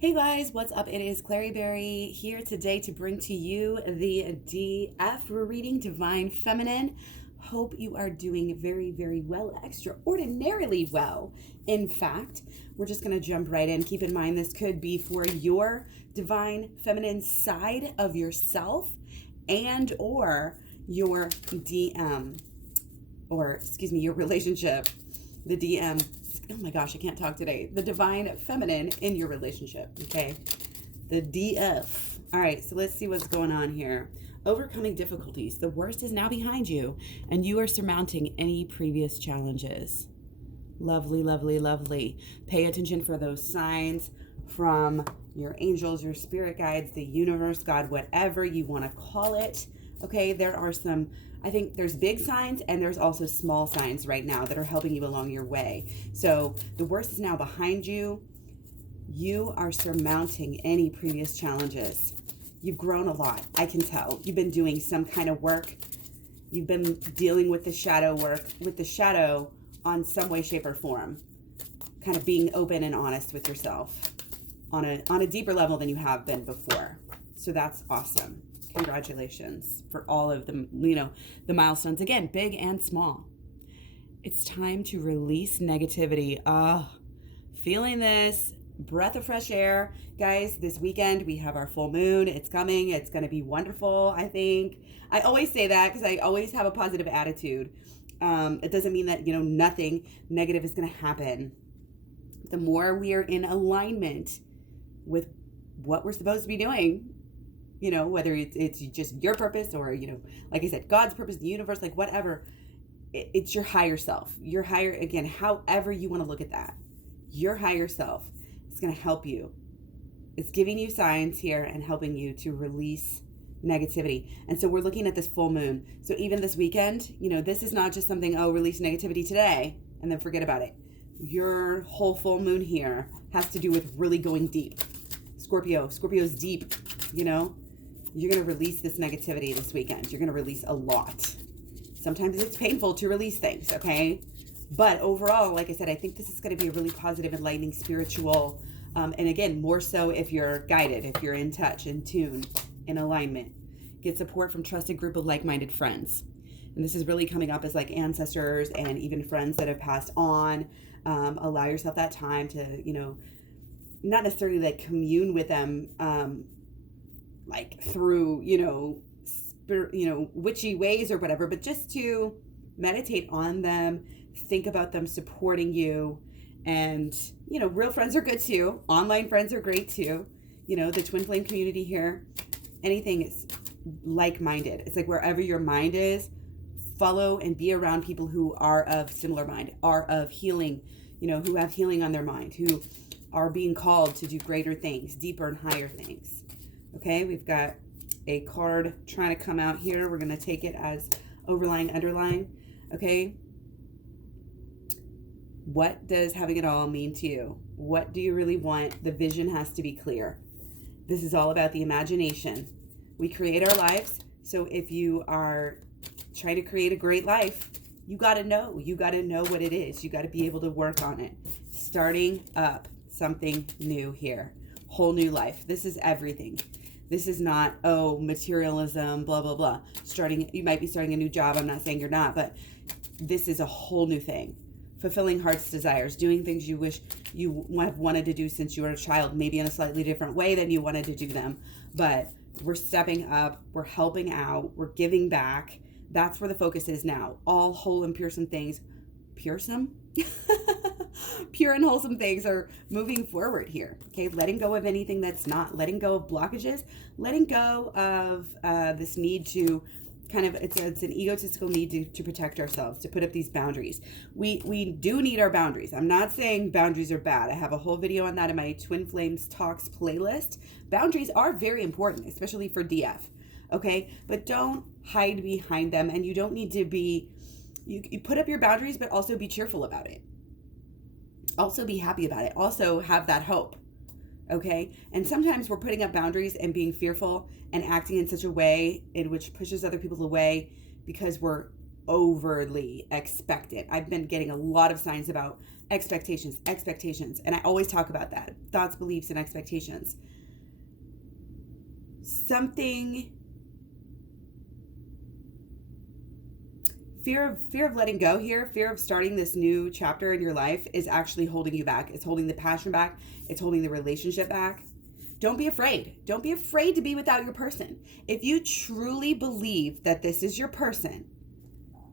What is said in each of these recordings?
Hey guys, what's up? It is Clary Berry here today to bring to you the DF reading, Divine Feminine. Hope you are doing very, very well, extraordinarily well. In fact, we're just going to jump right in. Keep in mind, this could be for your Divine Feminine side of yourself and or your DM, your relationship, the DM. Oh my gosh, I can't talk today. The Divine Feminine in your relationship, okay? The DF. All right, so let's see what's going on here. Overcoming difficulties. The worst is now behind you, and you are surmounting any previous challenges. Lovely, lovely, lovely. Pay attention for those signs from your angels, your spirit guides, the universe, God, whatever you want to call it. Okay, there are I think there's big signs and there's also small signs right now that are helping you along your way. So the worst is now behind you. You are surmounting any previous challenges. You've grown a lot. I can tell. You've been doing some kind of work. You've been dealing with the shadow work, with the shadow on some way, shape, or form. Kind of being open and honest with yourself on a deeper level than you have been before. So that's awesome. Congratulations for all of them, the milestones, again, big and small. It's time to release negativity. Feeling this breath of fresh air. Guys, this weekend we have our full moon. It's coming. It's going to be wonderful, I think. I always say that because I always have a positive attitude. It doesn't mean that, nothing negative is going to happen. The more we are in alignment with what we're supposed to be doing, whether it's just your purpose or, like I said, God's purpose, the universe, like whatever, it's your higher self. Your higher, again, however you want to look at that, your higher self is going to help you. It's giving you signs here and helping you to release negativity. And so we're looking at this full moon. So even this weekend, this is not just something, release negativity today and then forget about it. Your whole full moon here has to do with really going deep. Scorpio's deep, You're going to release this negativity this weekend. You're going to release a lot. Sometimes it's painful to release things, okay? But overall, like I said, I think this is going to be a really positive, enlightening, spiritual, and again, more so if you're guided, if you're in touch, in tune, in alignment. Get support from trusted group of like-minded friends. And this is really coming up as like ancestors and even friends that have passed on. Allow yourself that time to, not necessarily like commune with them, like through, witchy ways or whatever, but just to meditate on them, think about them supporting you. And, real friends are good too. Online friends are great too. The twin flame community here, anything is like-minded. It's like wherever your mind is, follow and be around people who are of similar mind, are of healing, who have healing on their mind, who are being called to do greater things, deeper and higher things. Okay, we've got a card trying to come out here. We're going to take it as overlying, underlying. Okay. What does having it all mean to you? What do you really want? The vision has to be clear. This is all about the imagination. We create our lives. So if you are trying to create a great life, you got to know what it is. You got to be able to work on it. Starting up something new here. Whole new life. This is everything. This is not, materialism, blah, blah, blah. You might be starting a new job. I'm not saying you're not, but this is a whole new thing. Fulfilling heart's desires, doing things you wish you have wanted to do since you were a child, maybe in a slightly different way than you wanted to do them. But we're stepping up, we're helping out, we're giving back. That's where the focus is now. All whole and pure things. Pure and wholesome things are moving forward here. Okay, letting go of anything that's not, letting go of blockages, letting go of this need to it's an egotistical need to protect ourselves, to put up these boundaries. We do need our boundaries. I'm not saying boundaries are bad. I have a whole video on that in my Twin Flames Talks playlist. Boundaries are very important, especially for DF. Okay, but don't hide behind them, and you don't need to be. You put up your boundaries, but also be cheerful about it. Also be happy about it. Also have that hope. Okay? And sometimes we're putting up boundaries and being fearful and acting in such a way in which pushes other people away because we're overly expect it. I've been getting a lot of signs about expectations, and I always talk about that. Thoughts, beliefs, and expectations. Fear of letting go here, fear of starting this new chapter in your life is actually holding you back. It's holding the passion back. It's holding the relationship back. Don't be afraid. Don't be afraid to be without your person. If you truly believe that this is your person,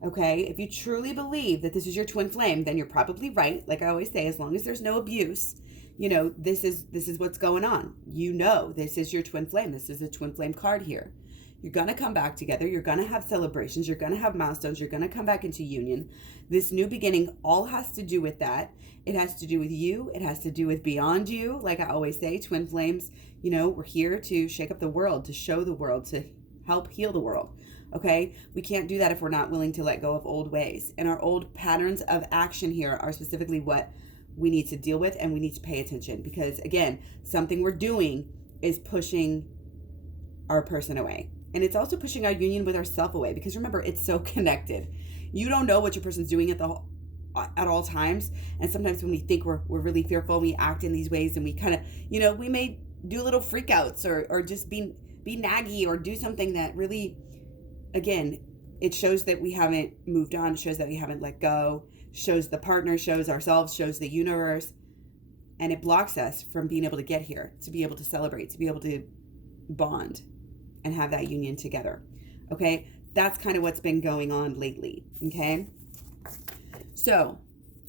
okay, if you truly believe that this is your twin flame, then you're probably right. Like I always say, as long as there's no abuse, this is what's going on. This is your twin flame. This is a twin flame card here. You're going to come back together. You're going to have celebrations. You're going to have milestones. You're going to come back into union. This new beginning all has to do with that. It has to do with you. It has to do with beyond you. Like I always say, twin flames, we're here to shake up the world, to show the world, to help heal the world. Okay? We can't do that if we're not willing to let go of old ways. And our old patterns of action here are specifically what we need to deal with, and we need to pay attention because, again, something we're doing is pushing our person away. And it's also pushing our union with ourself away because remember, it's so connected. You don't know what your person's doing at all times. And sometimes when we think we're really fearful, we act in these ways and we kind of, we may do little freakouts or just be naggy or do something that really, again, it shows that we haven't moved on. It shows that we haven't let go, shows the partner, shows ourselves, shows the universe. And it blocks us from being able to get here, to be able to celebrate, to be able to bond and have that union together. Okay, that's kind of what's been going on lately. Okay, so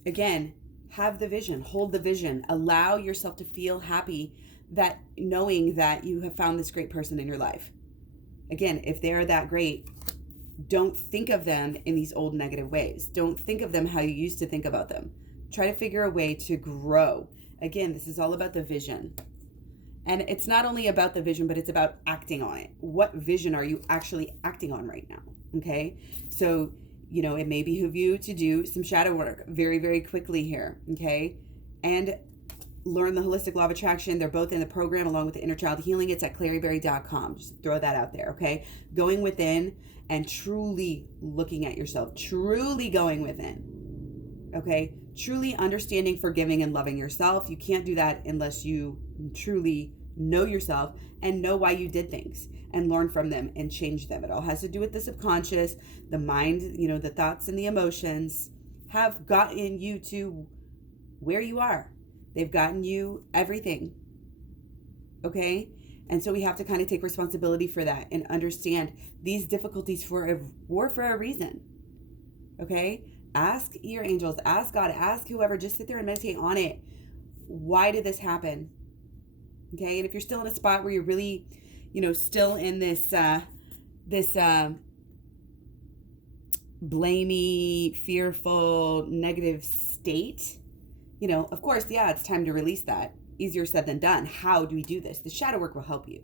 again, have the vision, hold the vision, allow yourself to feel happy that knowing that you have found this great person in your life. Again, if they're that great, don't think of them in these old negative ways. Don't think of them how you used to think about them. Try to figure a way to grow. Again, this is all about the vision. And it's not only about the vision, but it's about acting on it. What vision are you actually acting on right now? Okay. So, it may behoove you to do some shadow work very, very quickly here. Okay. And learn the holistic law of attraction. They're both in the program along with the inner child healing. It's at claryberry.com. Just throw that out there. Okay. Going within and truly looking at yourself, truly going within. Okay. Truly understanding, forgiving, and loving yourself. You can't do that unless you truly know yourself and know why you did things and learn from them and change them. It all has to do with the subconscious, the mind, the thoughts and the emotions have gotten you to where you are. They've gotten you everything. Okay? And so we have to kind of take responsibility for that and understand these difficulties were for a reason. Okay? Ask your angels, ask God, ask whoever, just sit there and meditate on it. Why did this happen? Okay, and if you're still in a spot where you're really, still in this blamey, fearful, negative state, of course, yeah, it's time to release that. Easier said than done. How do we do this? The shadow work will help you.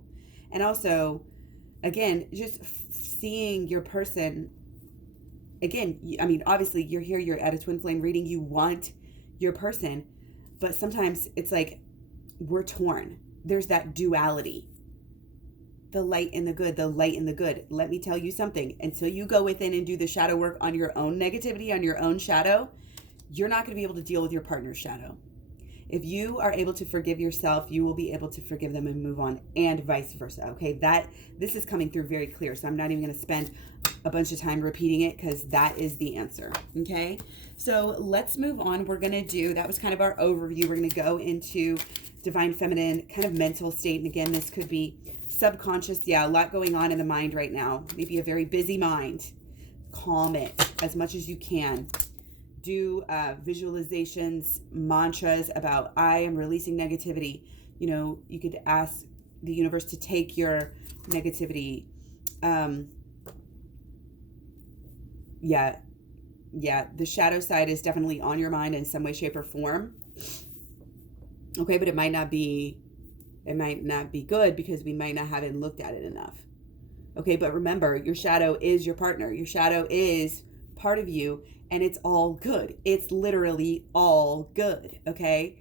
And also, again, just seeing your person, again, obviously you're here, you're at a twin flame reading, you want your person, but sometimes it's like we're torn. There's that duality. The light and the good, the light and the good. Let me tell you something. Until you go within and do the shadow work on your own negativity, on your own shadow, you're not going to be able to deal with your partner's shadow. If you are able to forgive yourself, you will be able to forgive them and move on, and vice versa. Okay, this is coming through very clear. So I'm not even going to spend a bunch of time repeating it because that is the answer. Okay, so let's move on. We're going to do, that was kind of our overview. We're going to go into divine feminine kind of mental state. And again, this could be subconscious. Yeah, a lot going on in the mind right now. Maybe a very busy mind. Calm it as much as you can. Do visualizations, mantras about I am releasing negativity. You could ask the universe to take your negativity. The shadow side is definitely on your mind in some way, shape, or form. Okay, but it might not be good because we might not have looked at it enough. Okay, but remember, your shadow is your partner. Your shadow is part of you, and it's all good. It's literally all good. Okay,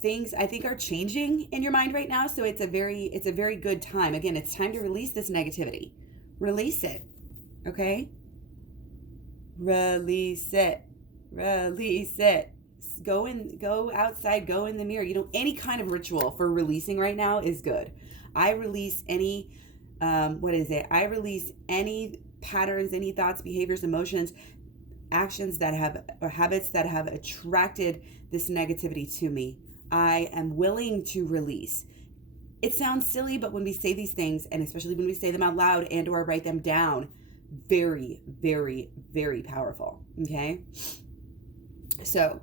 things I think are changing in your mind right now, so it's a very good time. Again, it's time to release this negativity. Release it. Okay, Release it. Release it. Go outside, go in the mirror. Any kind of ritual for releasing right now is good. I release any, I release any patterns, any thoughts, behaviors, emotions, actions that have, or habits that have attracted this negativity to me. I am willing to release. It sounds silly, but when we say these things, and especially when we say them out loud and or write them down, very, very, very powerful. Okay. So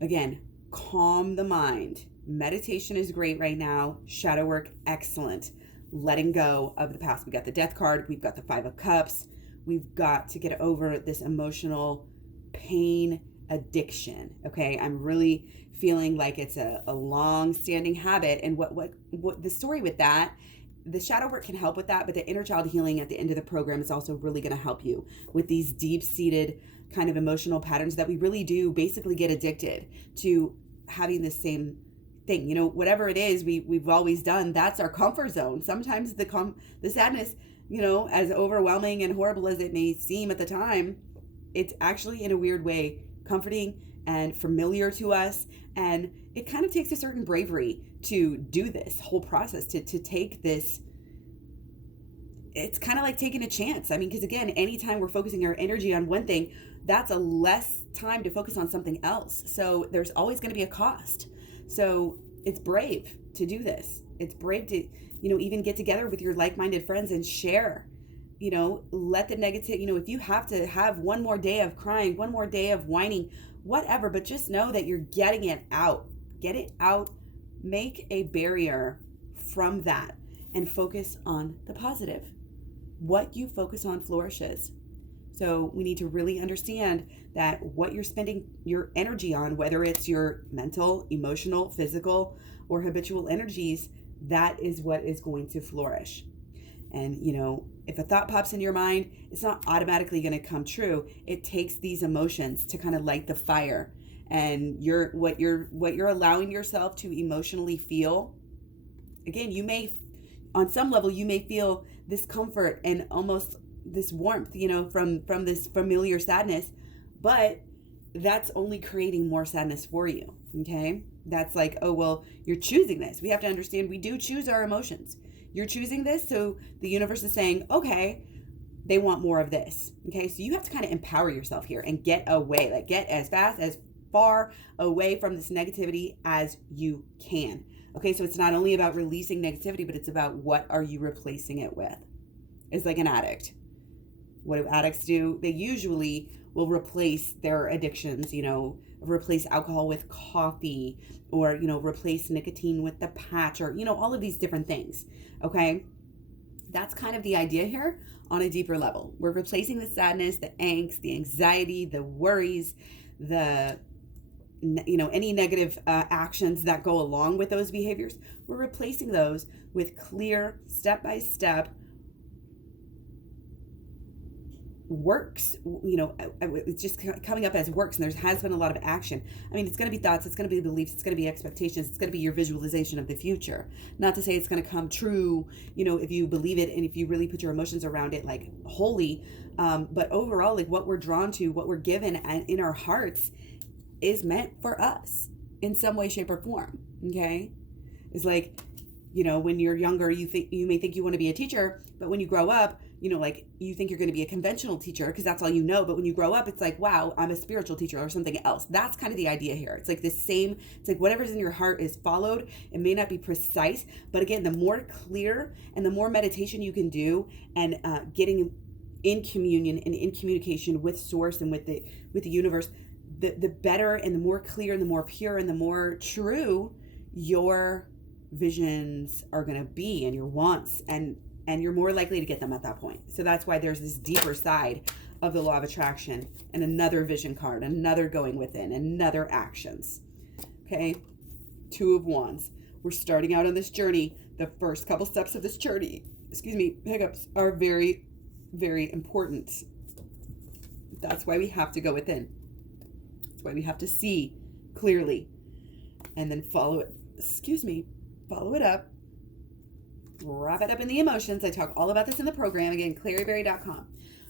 again, calm the mind. Meditation is great right now. Shadow work, excellent. Letting go of the past. We got the Death card. We've got the Five of Cups. We've got to get over this emotional pain addiction. Okay. I'm really feeling like it's a long-standing habit. And what the story with that, the shadow work can help with that, but the inner child healing at the end of the program is also really going to help you with these deep-seated kind of emotional patterns that we really do basically get addicted to having the same thing. Whatever it is we've always done, that's our comfort zone. Sometimes the sadness, as overwhelming and horrible as it may seem at the time, it's actually in a weird way comforting and familiar to us. And it kind of takes a certain bravery to do this whole process, to take this. It's kind of like taking a chance. Because again, anytime we're focusing our energy on one thing, that's a less time to focus on something else. So there's always going to be a cost. So it's brave to do this. It's brave to, even get together with your like-minded friends and share, let the negative, if you have to have one more day of crying, one more day of whining, whatever, but just know that you're getting it out. Get it out. Make a barrier from that and focus on the positive. What you focus on flourishes. So we need to really understand that what you're spending your energy on, whether it's your mental, emotional, physical, or habitual energies, that is what is going to flourish. And, if a thought pops into your mind, it's not automatically going to come true. It takes these emotions to kind of light the fire. And what you're allowing yourself to emotionally feel, again, on some level, you may feel this comfort and almost this warmth, from this familiar sadness, but that's only creating more sadness for you. Okay. That's like, oh, well, you're choosing this. We have to understand we do choose our emotions. You're choosing this. So the universe is saying, okay, they want more of this. Okay. So you have to kind of empower yourself here and get away, like get as far away from this negativity as you can. Okay. So it's not only about releasing negativity, but it's about what are you replacing it with? It's like an addict. What do addicts do? They usually will replace their addictions, replace alcohol with coffee, or, replace nicotine with the patch, or, all of these different things. Okay. That's kind of the idea here on a deeper level. We're replacing the sadness, the angst, the anxiety, the worries, any negative actions that go along with those behaviors. We're replacing those with clear step-by-step works. It's just coming up as works, and there has been a lot of action. It's going to be thoughts, it's going to be beliefs, it's going to be expectations, it's going to be your visualization of the future. Not to say it's going to come true, if you believe it and if you really put your emotions around it like wholly, but overall, like what we're drawn to, what we're given in our hearts is meant for us in some way, shape, or form. Okay. It's like, when you're younger, you may think you want to be a teacher, but when you grow up, you think you're going to be a conventional teacher because that's all you know. But when you grow up, it's like, wow, I'm a spiritual teacher or something else. That's kind of the idea here. It's like it's like whatever's in your heart is followed. It may not be precise, but again, the more clear and the more meditation you can do and getting in communion and in communication with source and with the universe, the better and the more clear and the more pure and the more true your visions are going to be, and your wants, and you're more likely to get them at that point. So that's why there's this deeper side of the law of attraction, and another vision card, another going within, another actions. Okay. 2 of Wands. We're starting out on this journey. The first couple steps of this journey, hiccups, are very, very important. That's why we have to go within. That's why we have to see clearly and then follow it up, wrap it up in the emotions. I talk all about this in the program. Again, claryberry.com.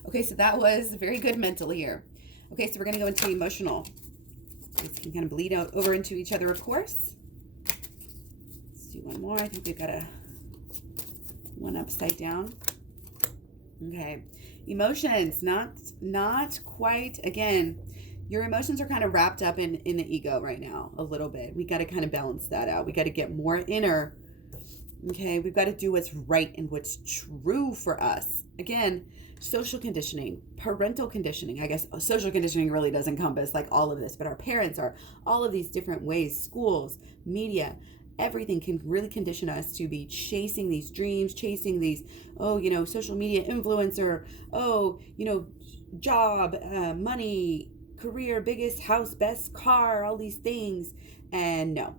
Okay, so that was very good mental here. Okay, so we're going to go into emotional. These can kind of bleed out over into each other, of course. Let's do one more. I think we've got one upside down. Okay, emotions, not quite. Again, your emotions are kind of wrapped up in the ego right now a little bit. We got to kind of balance that out. We got to get more inner. Okay, we've got to do what's right and what's true for us. Again, social conditioning, parental conditioning. I guess social conditioning really does encompass like all of this, but our parents are all of these different ways, schools, media, everything can really condition us to be chasing these dreams, chasing these, social media influencer, job, money, career, biggest house, best car, all these things. And no,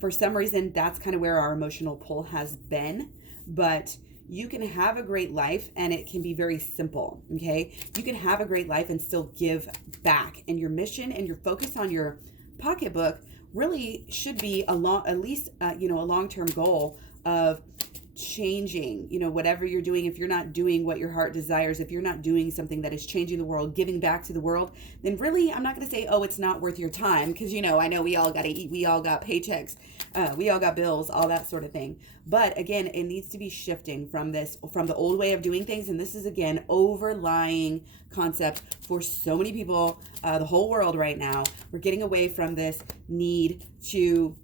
for some reason, that's kind of where our emotional pull has been. But you can have a great life and it can be very simple, okay? You can have a great life and still give back. And your mission and your focus on your pocketbook really should be a long-term goal of changing, whatever you're doing. If you're not doing what your heart desires, if you're not doing something that is changing the world, giving back to the world, then really, I'm not going to say, oh, it's not worth your time. Because, I know we all got to eat. We all got paychecks. We all got bills, all that sort of thing. But again, it needs to be shifting from the old way of doing things. And this is, again, overlying concept for so many people, the whole world right now. We're getting away from this need to,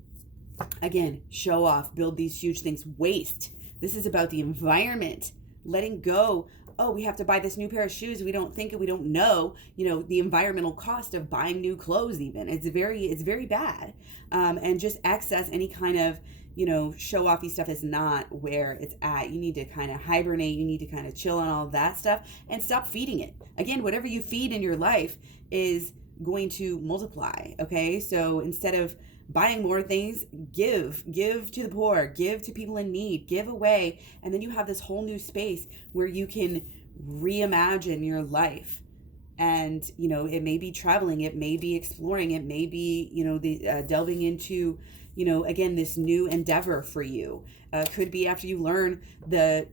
again, show off, build these huge things, waste. This is about the environment, letting go. Oh, we have to buy this new pair of shoes. We don't think it, we don't know, the environmental cost of buying new clothes even. It's very bad. And just excess, any kind of, show-offy stuff is not where it's at. You need to kind of hibernate. You need to kind of chill on all that stuff and stop feeding it. Again, whatever you feed in your life is going to multiply, okay? So instead of buying more things, give to the poor, give to people in need, give away. And then you have this whole new space where you can reimagine your life. And, it may be traveling, it may be exploring, it may be, delving into, again, this new endeavor for you. Could be after you learn the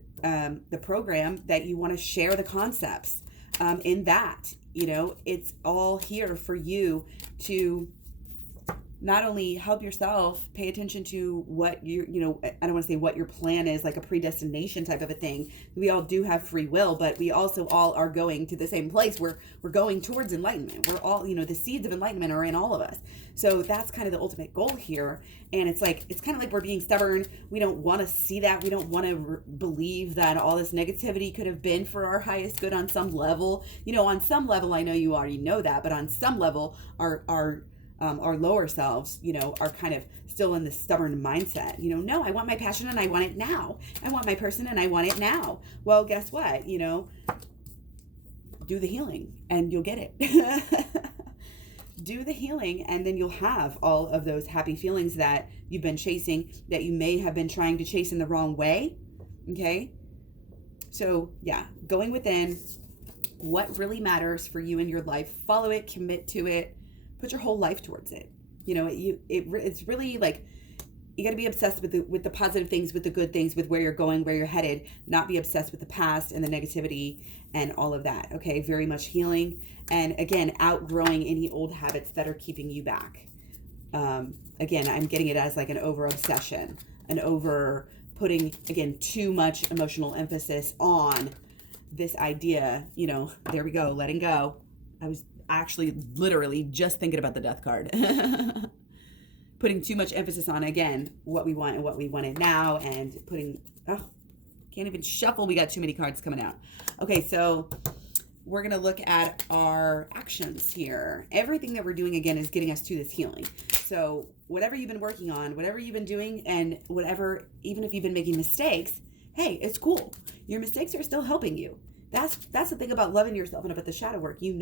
program that you want to share the concepts in that, it's all here for you to not only help yourself pay attention to what I don't want to say what your plan is, like a predestination type of a thing. We all do have free will, but we also all are going to the same place. We're going towards enlightenment. We're all, the seeds of enlightenment are in all of us. So that's kind of the ultimate goal here. And it's kind of like we're being stubborn. We don't want to see that. We don't want to believe that all this negativity could have been for our highest good on some level. On some level, I know you already know that, but on some level, our lower selves, are kind of still in the stubborn mindset. No, I want my passion and I want it now. I want my person and I want it now. Well, guess what? Do the healing and you'll get it. Do the healing and then you'll have all of those happy feelings that you've been chasing, that you may have been trying to chase in the wrong way. Okay? So yeah, going within, what really matters for you in your life, follow it, commit to it. Put your whole life towards it. It's really like you got to be obsessed with the positive things, with the good things, with where you're going, where you're headed. Not be obsessed with the past and the negativity and all of that. Okay, very much healing and again outgrowing any old habits that are keeping you back. Again, I'm getting it as like an over obsession, an over putting again too much emotional emphasis on this idea. There we go, letting go. I was actually literally just thinking about the death card. Putting too much emphasis on, again, what we want and what we want it now, and can't even shuffle. We got too many cards coming out. Okay, so we're going to look at our actions here. Everything that we're doing, again, is getting us to this healing. So whatever you've been working on, whatever you've been doing, and whatever, even if you've been making mistakes, hey, it's cool. Your mistakes are still helping you. That's the thing about loving yourself and about the shadow work. You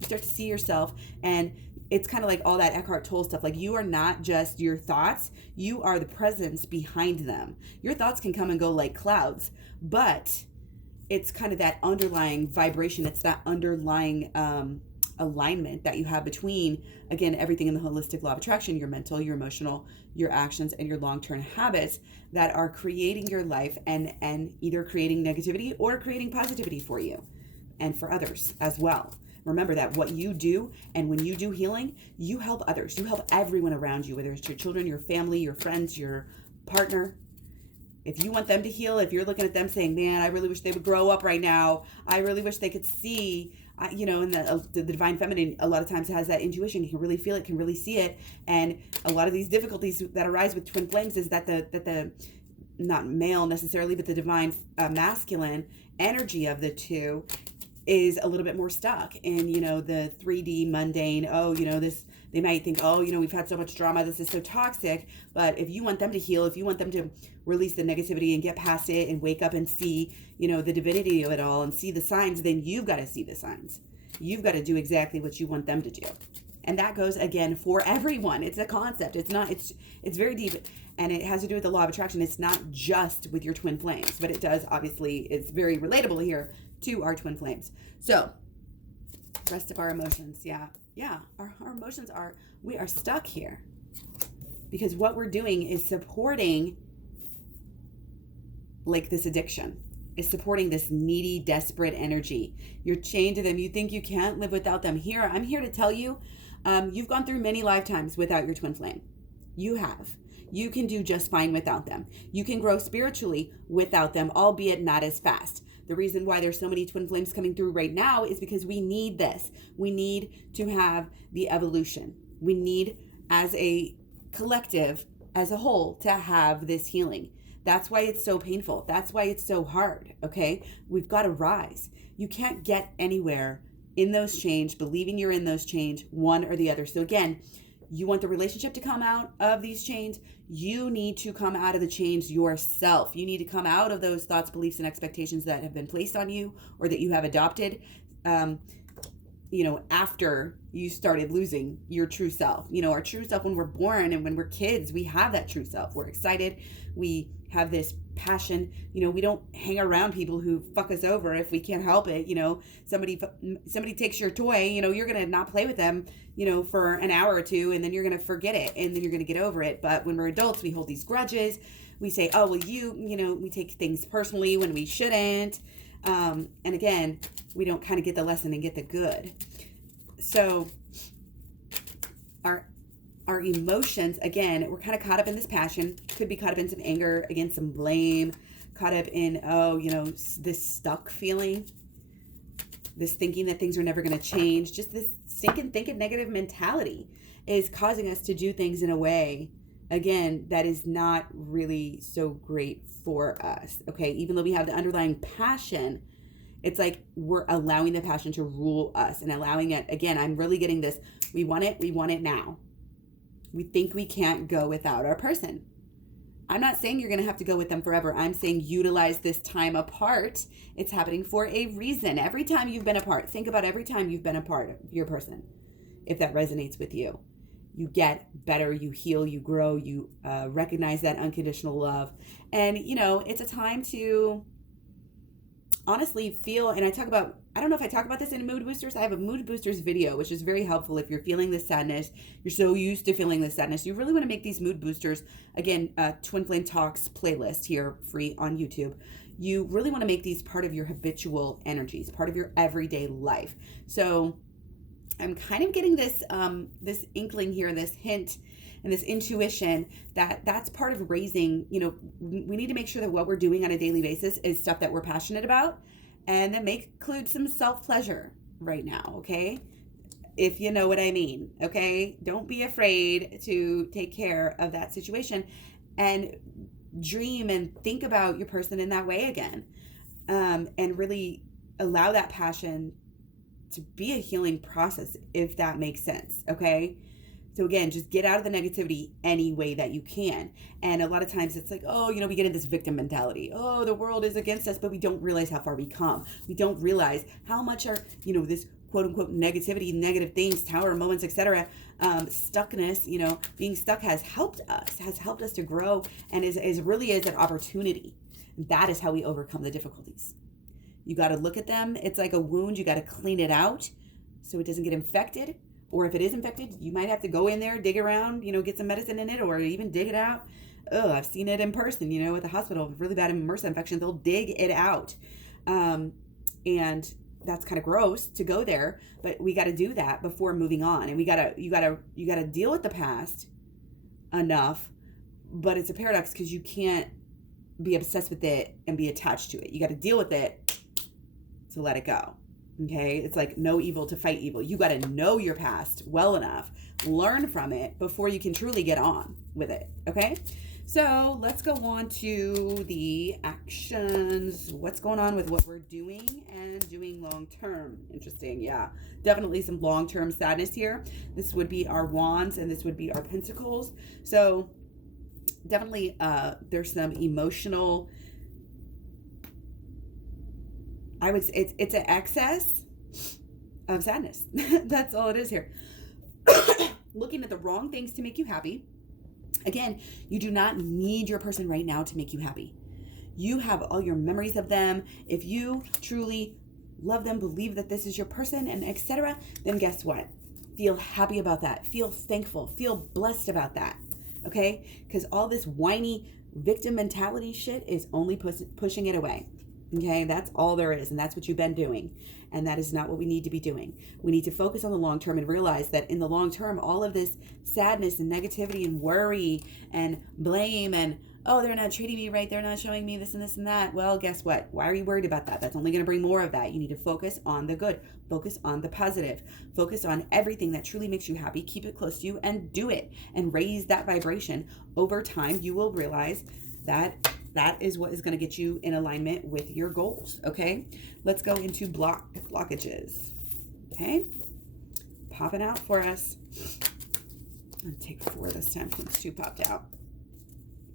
start to see yourself, and it's kind of like all that Eckhart Tolle stuff. Like, you are not just your thoughts, you are the presence behind them. Your thoughts can come and go like clouds, but it's kind of that underlying vibration. It's that underlying alignment that you have between, again, everything in the holistic law of attraction, your mental, your emotional, your actions, and your long-term habits that are creating your life and either creating negativity or creating positivity for you. and for others as well. Remember that what you do, and when you do healing, you help others. You help everyone around you, whether it's your children, your family, your friends, your partner. If you want them to heal, if you're looking at them saying, man, I really wish they would grow up right now. I really wish they could see, and the divine feminine a lot of times has that intuition. You can really feel it, can really see it. And a lot of these difficulties that arise with twin flames is that the not male necessarily, but the divine masculine energy of the two is a little bit more stuck in, the 3D mundane. They might think, we've had so much drama, this is so toxic. But if you want them to heal, if you want them to release the negativity and get past it and wake up and see, the divinity of it all and see the signs, then you've got to see the signs. You've got to do exactly what you want them to do. And that goes, again, for everyone. It's a concept. It's very deep, and it has to do with the law of attraction. It's not just with your twin flames, but it does, obviously, it's very relatable here to our twin flames. So, rest of our emotions, our emotions we are stuck here because what we're doing is supporting like this addiction, is supporting this needy, desperate energy. You're chained to them. You think you can't live without them. I'm here to tell you, you've gone through many lifetimes without your twin flame. You have. You can do just fine without them. You can grow spiritually without them, albeit not as fast. The reason why there's so many twin flames coming through right now is because we need this. We need to have the evolution. We need, as a collective, as a whole, to have this healing. That's why it's so painful. That's why it's so hard, okay? We've got to rise. You can't get anywhere in those chains, believing you're in those chains, one or the other. So again, you want the relationship to come out of these chains, you need to come out of the chains yourself. You need to come out of those thoughts, beliefs, and expectations that have been placed on you or that you have adopted, after you started losing your true self. Our true self, when we're born and when we're kids, we have that true self. We're excited. We have this passion. We don't hang around people who fuck us over if we can't help it. Somebody takes your toy, you're going to not play with them, for an hour or two, and then you're going to forget it, and then you're going to get over it. But when we're adults, we hold these grudges. We say, oh, well, we take things personally when we shouldn't. And again, we don't kind of get the lesson and get the good. So our emotions, again, we're kind of caught up in this passion, could be caught up in some anger, again, some blame, caught up in, this stuck feeling, this thinking that things are never going to change, just this thinking negative mentality is causing us to do things in a way, again, that is not really so great for us, okay? Even though we have the underlying passion, it's like we're allowing the passion to rule us and allowing it, again, I'm really getting this, we want it now. We think we can't go without our person. I'm not saying you're going to have to go with them forever. I'm saying utilize this time apart. It's happening for a reason. Every time you've been apart, think about every time you've been apart of your person. If that resonates with you, you get better, you heal, you grow, you recognize that unconditional love. And, it's a time to honestly feel, and I don't know if I talk about this in Mood Boosters. I have a Mood Boosters video, which is very helpful if you're feeling this sadness. You're so used to feeling this sadness. You really want to make these Mood Boosters, again, Twin Flame Talks playlist here, free on YouTube. You really want to make these part of your habitual energies, part of your everyday life. So I'm kind of getting this this inkling here, this hint, and this intuition that's part of raising, we need to make sure that what we're doing on a daily basis is stuff that we're passionate about, and that may include some self-pleasure right now, okay? If you know what I mean, okay? Don't be afraid to take care of that situation and dream and think about your person in that way again, and really allow that passion to be a healing process, if that makes sense, okay? So again, just get out of the negativity any way that you can. And a lot of times it's like, we get in this victim mentality. Oh, the world is against us, but we don't realize how far we come. We don't realize how much our, this quote unquote negativity, negative things, tower moments, etc. Stuckness, being stuck has helped us to grow, and is really an opportunity. That is how we overcome the difficulties. You got to look at them. It's like a wound. You got to clean it out so it doesn't get infected. Or if it is infected, you might have to go in there, dig around, get some medicine in it, or even dig it out. Oh, I've seen it in person, at the hospital. Really bad MRSA infection, they'll dig it out. And that's kind of gross to go there, but we got to do that before moving on. And you got to deal with the past enough, but it's a paradox because you can't be obsessed with it and be attached to it. You got to deal with it to let it go. Okay? It's like no evil to fight evil. You got to know your past well enough, learn from it before you can truly get on with it. Okay? So let's go on to the actions. What's going on with what we're doing and doing long term? Interesting. Yeah, definitely some long term sadness here. This would be our wands and this would be our pentacles. So definitely there's some emotional, I would say it's an excess of sadness. That's all it is here. Looking at the wrong things to make you happy. Again, you do not need your person right now to make you happy. You have all your memories of them. If you truly love them, believe that this is your person, and etc., then guess what? Feel happy about that. Feel thankful. Feel blessed about that. Okay? Because all this whiny victim mentality shit is only pushing it away. Okay? That's all there is, and that's what you've been doing. And that is not what we need to be doing. We need to focus on the long term and realize that in the long term, all of this sadness and negativity and worry and blame and, oh, they're not treating me right, they're not showing me this and this and that. Well, guess what? Why are you worried about that? That's only going to bring more of that. You need to focus on the good. Focus on the positive. Focus on everything that truly makes you happy. Keep it close to you and do it. And raise that vibration. Over time, you will realize that that is what is going to get you in alignment with your goals. Okay, let's go into blockages. Okay, popping out for us. I'm going to take 4 this time since 2 popped out.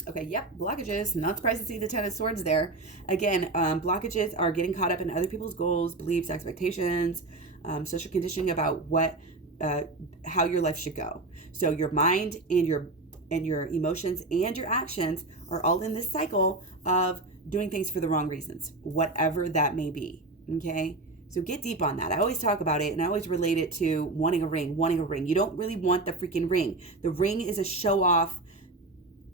Okay, yep, blockages. Not surprised to see the 10 of Swords there. Again, blockages are getting caught up in other people's goals, beliefs, expectations, social conditioning about how your life should go. So your mind and your emotions and your actions are all in this cycle of doing things for the wrong reasons, whatever that may be. Okay, so get deep on that. I always talk about it and I always relate it to wanting a ring. You don't really want the freaking ring. The ring is a show off.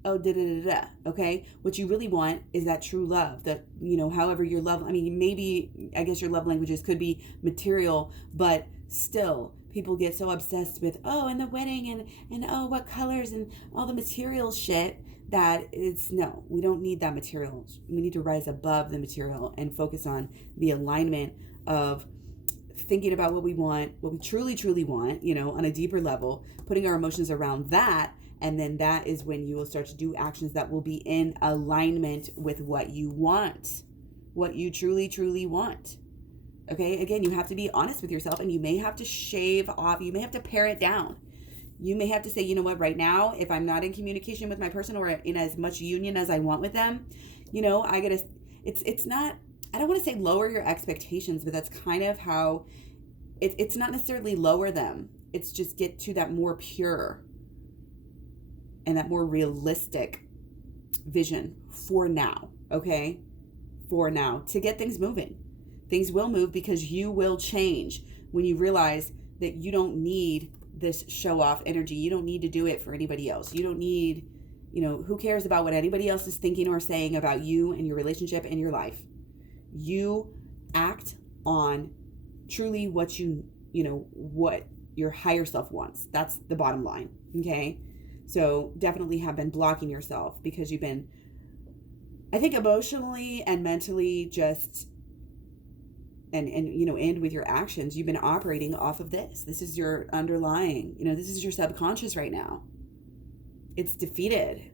Okay, what you really want is that true love, that, however your love, I guess your love languages could be material, but still people get so obsessed with, and the wedding and what colors and all the material shit, that no, we don't need that material. We need to rise above the material and focus on the alignment of thinking about what we want, what we truly, truly want, on a deeper level, putting our emotions around that. And then that is when you will start to do actions that will be in alignment with what you want, what you truly, truly want. Okay, again, you have to be honest with yourself, and you may have to shave off, you may have to pare it down. You may have to say, you know what, right now, if I'm not in communication with my person or in as much union as I want with them, it's not, I don't want to say lower your expectations, but that's kind of how, it's not necessarily lower them. It's just get to that more pure and that more realistic vision for now, okay? For now, to get things moving. Things will move because you will change when you realize that you don't need this show-off energy. You don't need to do it for anybody else. You don't need, who cares about what anybody else is thinking or saying about you and your relationship and your life. You act on truly what what your higher self wants. That's the bottom line, okay? So definitely have been blocking yourself because you've been, I think, emotionally and mentally just, and with your actions, you've been operating off of this. This is your underlying, this is your subconscious right now. It's defeated.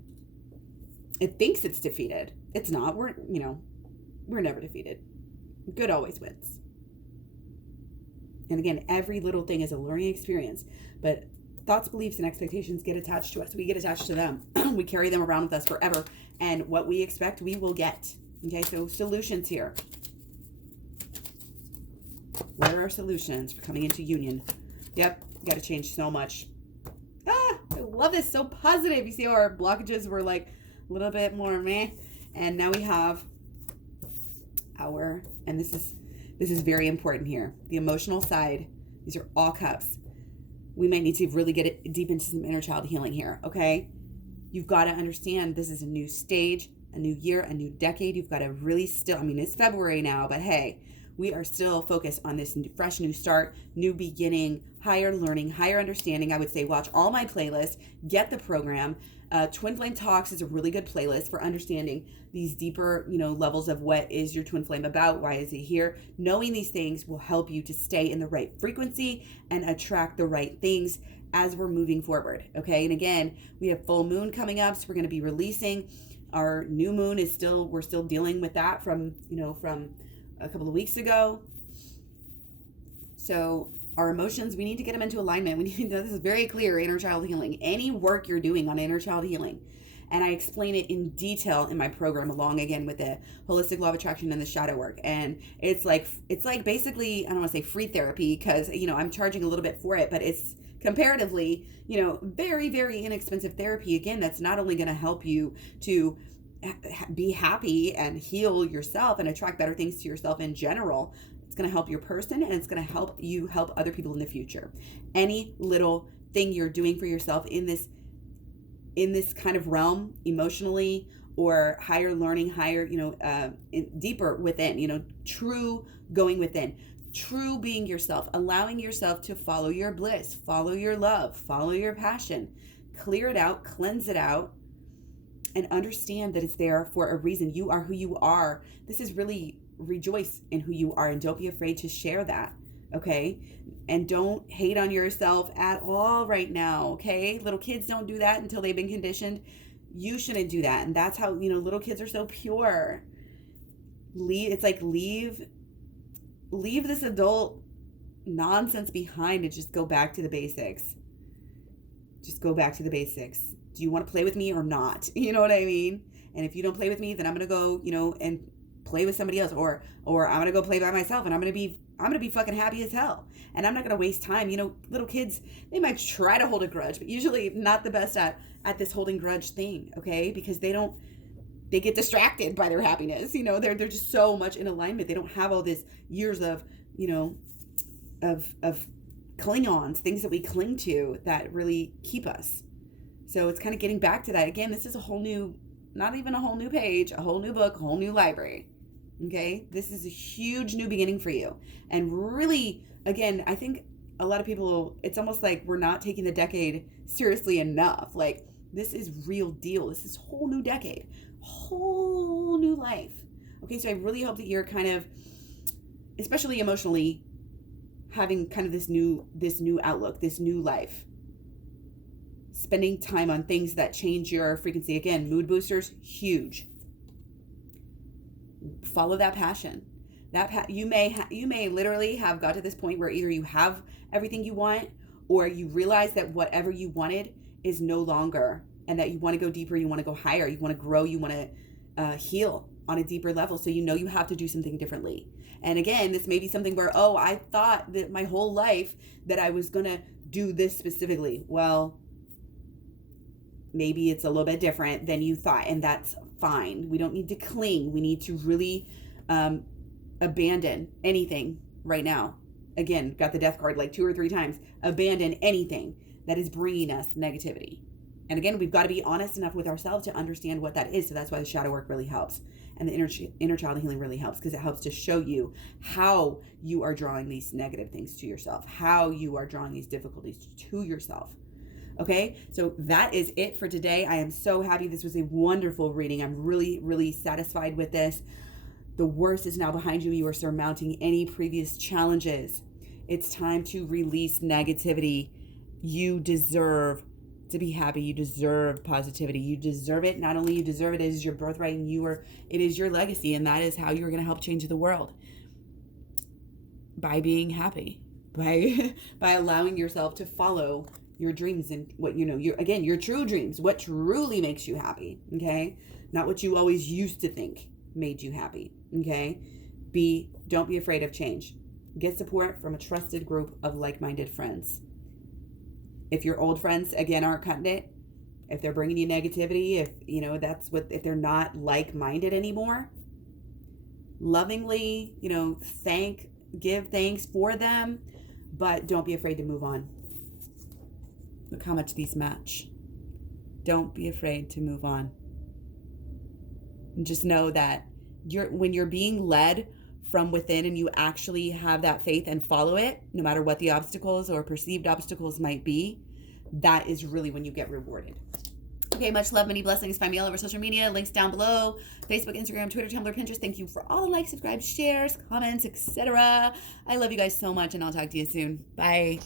It thinks it's defeated. It's not. We're never defeated. Good always wins. And again, every little thing is a learning experience, but thoughts, beliefs, and expectations get attached to us. We get attached to them. We carry them around with us forever. And what we expect, we will get. Okay, so solutions here. What are our solutions for coming into union? Yep, got to change so much. I love this. So positive. You see how our blockages were like a little bit more meh. And now we have and this is very important here. The emotional side. These are all cups. We might need to really get deep into some inner child healing here, okay? You've got to understand this is a new stage, a new year, a new decade. You've got to really it's February now, but hey, we are still focused on this fresh new start, new beginning, higher learning, higher understanding. I would say watch all my playlists, get the program. Twin Flame Talks is a really good playlist for understanding these deeper, levels of what is your twin flame about, why is it here. Knowing these things will help you to stay in the right frequency and attract the right things as we're moving forward. Okay, and again, we have full moon coming up, so we're going to be releasing. Our new moon we're still dealing with that from a couple of weeks ago. So our emotions, we need to get them into alignment. This is very clear, inner child healing. Any work you're doing on inner child healing, and I explain it in detail in my program, along again with the holistic law of attraction and the shadow work. And it's like basically, I don't want to say free therapy, because I'm charging a little bit for it, but it's comparatively, very, very inexpensive therapy. Again, that's not only going to help you to be happy and heal yourself and attract better things to yourself in general. It's going to help your person, and it's going to help you help other people in the future. Any little thing you're doing for yourself in this kind of realm, emotionally, or higher learning, higher, deeper within, true going within, true being yourself, allowing yourself to follow your bliss, follow your love, follow your passion, clear it out, cleanse it out, and understand that it's there for a reason. You are who you are. This is really, rejoice in who you are, and don't be afraid to share that. Okay. And don't hate on yourself at all right now. Okay. Little kids don't do that until they've been conditioned. You shouldn't do that. And that's how, little kids are so pure. Leave this adult nonsense behind and just go back to the basics. Just go back to the basics. Do you want to play with me or not? You know what I mean? And if you don't play with me, then I'm going to go, and play with somebody else, or I'm going to go play by myself, and I'm going to be fucking happy as hell. And I'm not going to waste time. Little kids, they might try to hold a grudge, but usually not the best at this holding grudge thing. Okay. Because they get distracted by their happiness. They're just so much in alignment. They don't have all this years of, of cling-ons, things that we cling to that really keep us. So it's kind of getting back to that. Again, this is a whole new, not even a whole new page, a whole new book, a whole new library. Okay. This is a huge new beginning for you. And really, again, I think a lot of people, it's almost like we're not taking the decade seriously enough. Like, this is real deal. This is whole new decade, whole new life. Okay. So I really hope that you're kind of, especially emotionally, having kind of this new outlook, this new life. Spending time on things that change your frequency. Again, mood boosters, huge. Follow that passion. You may literally have got to this point where either you have everything you want, or you realize that whatever you wanted is no longer, and that you want to go deeper, you want to go higher, you want to grow, you want to heal on a deeper level. So you have to do something differently. And again, this may be something where, I thought that my whole life that I was going to do this specifically. Well, maybe it's a little bit different than you thought, and that's fine. We don't need to cling. We need to really abandon anything right now. Again, got the death card like 2 or 3 times. Abandon anything that is bringing us negativity. And again, we've got to be honest enough with ourselves to understand what that is. So that's why the shadow work really helps. And the inner child healing really helps, because it helps to show you how you are drawing these negative things to yourself, how you are drawing these difficulties to yourself. Okay, so that is it for today. I am so happy. This was a wonderful reading. I'm really, really satisfied with this. The worst is now behind you. You are surmounting any previous challenges. It's time to release negativity. You deserve to be happy. You deserve positivity. You deserve it. Not only you deserve it, it is your birthright, and it is your legacy, and that is how you're going to help change the world. By being happy, by allowing yourself to follow your dreams and what your true dreams, what truly makes you happy. Okay, not what you always used to think made you happy. Okay, don't be afraid of change. Get support from a trusted group of like-minded friends. If your old friends again aren't cutting it, if they're bringing you negativity, if they're not like-minded anymore, lovingly, give thanks for them, but don't be afraid to move on. Look how much these match. Don't be afraid to move on. And just know that when you're being led from within and you actually have that faith and follow it, no matter what the obstacles or perceived obstacles might be, that is really when you get rewarded. Okay, much love, many blessings. Find me all over social media. Links down below. Facebook, Instagram, Twitter, Tumblr, Pinterest. Thank you for all the likes, subscribes, shares, comments, etc. I love you guys so much, and I'll talk to you soon. Bye.